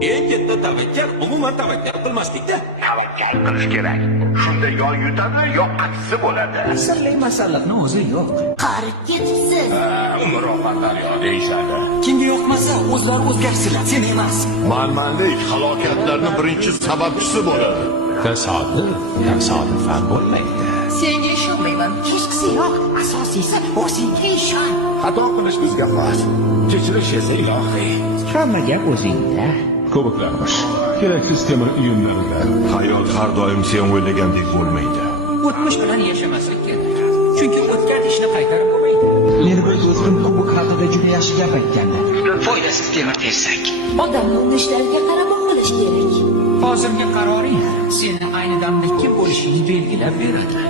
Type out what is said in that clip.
Eng katta tavakkal umuman tavakkal qilmaslikda. Tavakkal qilish kerak. Shunda yo yutadi, yo aksi bo'ladi. Sirli masalliqni o'zi yo'q. Qarib ketibsiz. Umroqanlar yo deyishadi. Kimga yoqmasa, o'zlari o'zgarsinlar, sen emas. Manmanlik halokatlarning birinchi sababchisi bo'ladi. Tasodifan bo'lmaydi. Senga ishonmayman. Kechqisi yo'q. Asosiysi o'zingga ishon. Xato qilish bizga xos. Kechirish esa ilohiy. Hamma gap o'zingda. Ko'riklarmish. Keraksiz temir uyumlarida. Hayot har doim sen o'ylagandek bo'lmaydi. O'tmish bilan yashamaslik kerak. Chunki o'tgan ishni qaytarib bo'lmaydi. Meni bir do'stim kubok haqida juda yaxshi gap aytgandi. Foydasiz temir tersak. Odamni urishlariga qarab qilish kerak. Hozirgi qaroring seni ayni damda kim bo'lishingni belgilab beradi.